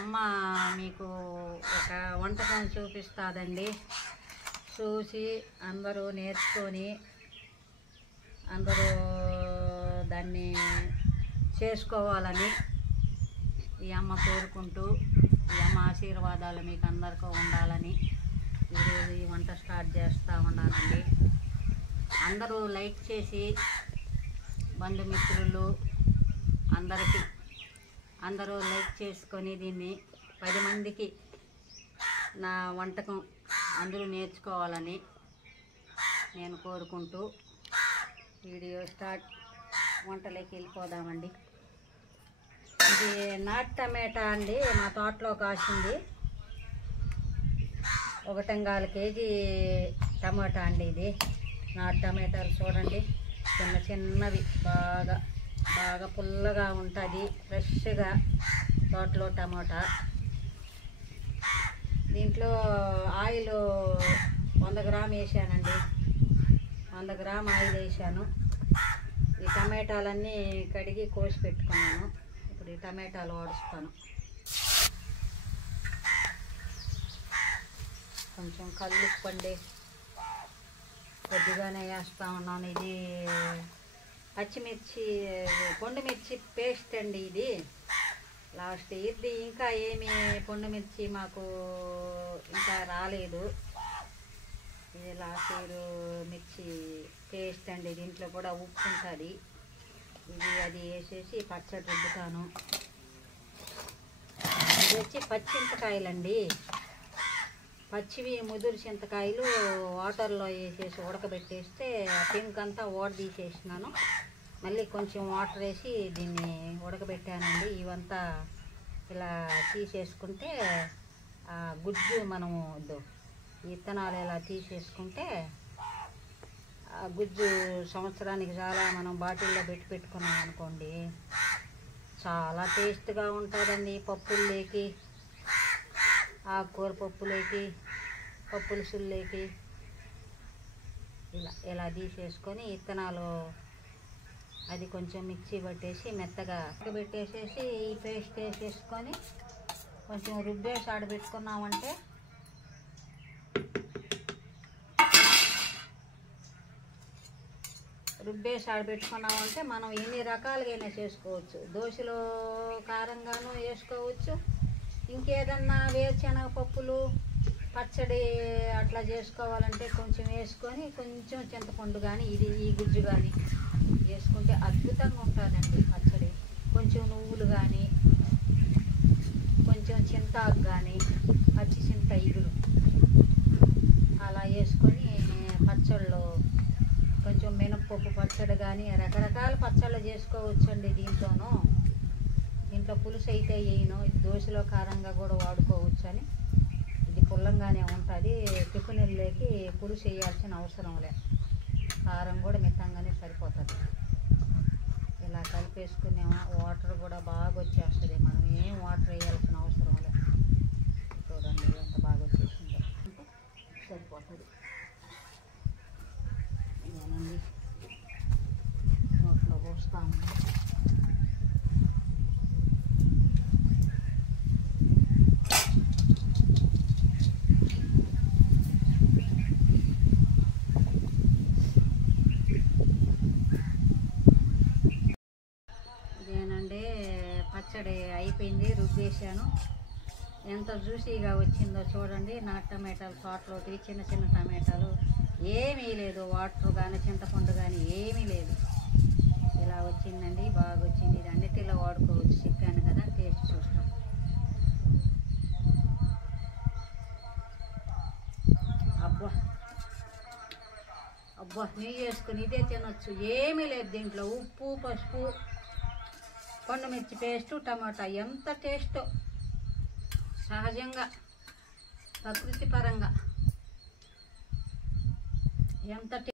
అమ్మ మీకు ఒక వంటకం చూపిస్తాదండి. చూసి అందరూ నేర్చుకొని అందరూ దాన్ని చేసుకోవాలని ఈ అమ్మ కోరుకుంటూ, ఈ అమ్మ ఆశీర్వాదాలు మీకు అందరికీ ఉండాలని ఈరోజు ఈ వంట స్టార్ట్ చేస్తూ ఉన్నానండి. అందరూ లైక్ చేసి బంధుమిత్రులు అందరూ లైక్ చేసుకొని దీన్ని 10 మందికి నా వంటకం అందరూ నేర్చుకోవాలని నేను కోరుకుంటూ వీడియో స్టార్ట్ వంటలోకి వెళ్ళిపోదామండి. ఇది నాటు టమాటా అండి, మా తోటలో కాసింది. 1.25 కేజీ టమాటా అండి. ఇది నాటు టమాటాలు చూడండి, చిన్న చిన్నవి, బాగా పుల్లగా ఉంటుంది, ఫ్రెష్గా తోటలో టమాటా. దీంట్లో ఆయిల్ 100 గ్రాములు వేసానండి, 100 గ్రాములు ఆయిల్ వేసాను. ఈ టమాటాలన్నీ కడిగి కోసి పెట్టుకున్నాను. ఇప్పుడు ఈ టమాటాలు వాడుస్తాను. కొంచెం కల్లుప్పండి కొద్దిగానే వేస్తూ ఉన్నాను. ఇది పచ్చిమిర్చి, పొండుమిర్చి పేస్ట్ అండి. ఇది లాస్ట్ ఇది ఇంకా ఏమి పొండుమిర్చి మాకు ఇంకా రాలేదు. ఇది లాస్ట్ ఇయర్ మిర్చి పేస్ట్ అండి. దీంట్లో కూడా ఉప్పు ఉంటుంది. ఇది అది వేసేసి పచ్చడి రుబ్బుతాను. ఇది వచ్చి పచ్చి చింతకాయలండి, పచ్చివి ముదురు చింతకాయలు వాటర్లో వేసేసి ఉడకబెట్టేస్తే పింక్ అంతా ఓడ తీసేసినాను. మళ్ళీ కొంచెం వాటర్ వేసి దీన్ని ఉడకబెట్టానండి. ఇవంతా ఇలా తీసేసుకుంటే ఆ గుజ్జు మనము విత్తనాలు ఇలా తీసేసుకుంటే ఆ గుజ్జు సంవత్సరానికి చాలా మనం బాటిల్లో పెట్టుకున్నాం అనుకోండి, చాలా టేస్ట్గా ఉంటుందండి. పప్పుల్లోకి, ఆకుకూర పప్పులోకి, పప్పులుసుల్లోకి ఇలా తీసేసుకొని విత్తనాలు అది కొంచెం మిక్సీ పట్టేసి మెత్తగా పెట్టేసేసి ఈ పేస్ట్ వేసేసుకొని కొంచెం రుబ్బేసి ఆడబెట్టుకున్నామంటే మనం ఎన్ని రకాలుగా చేసుకోవచ్చు. దోశలో కారంగాను వేసుకోవచ్చు, ఇంకేదన్నా వేరుశనగ పప్పులు పచ్చడి అట్లా చేసుకోవాలంటే కొంచెం వేసుకొని కొంచెం చింతపండు కానీ ఈ గుజ్జు కానీ వేసుకుంటే అద్భుతంగా ఉంటుందండి పచ్చడి. కొంచెం నువ్వులు కానీ, కొంచెం చింతాకు కానీ, పచ్చి చింత ఇగురు అలా వేసుకొని పచ్చళ్ళు, కొంచెం మినప్పప్పు పచ్చడి కానీ రకరకాల పచ్చళ్ళు చేసుకోవచ్చండి. దీంట్లో పులుసు అయితే వేయను. ఇది దోశలో కారంగా కూడా వాడుకోవచ్చు అని. ఇది పుల్లంగానే ఉంటుంది. టిఫిన్లోకి పులుసు వేయాల్సిన అవసరం లే, కారం కూడా మితంగానే సరిపోతుంది. ఇలా కలిపేసుకునే వాటర్ కూడా బాగా వచ్చేస్తుంది. మనం ఏం వాటర్ వేయాల్సిన అవసరం లే. చూడండి ఎంత బాగా వచ్చేసిందో, అంటే సరిపోతుంది. ఇదేనండి నోట్లో పోస్తాము. ఇదేనండి పచ్చడి అయిపోయింది, రుబ్బేసాను. ఎంత జ్యూసీగా వచ్చిందో చూడండి. నాటు టమాటాలు తోటలోకి చిన్న చిన్న టమాటాలు ఏమీ లేదు, వాటర్ కానీ చింతపండు కానీ ఏమీ లేదు. ఇలా వచ్చిందండి, బాగా వచ్చింది. ఇది అన్నిటిలో వాడుకోవచ్చు. చెప్పాను కదా, టేస్ట్ చూస్తాం. అబ్బా నెయ్యి వేసుకుని ఇదే తినొచ్చు. ఏమీ లేదు దీంట్లో. ఉప్పు, పసుపు, పండుమిర్చి పేస్టు, టమాటా. ఎంత టేస్టో సహజంగా, ప్రకృతి పరంగా ఎంత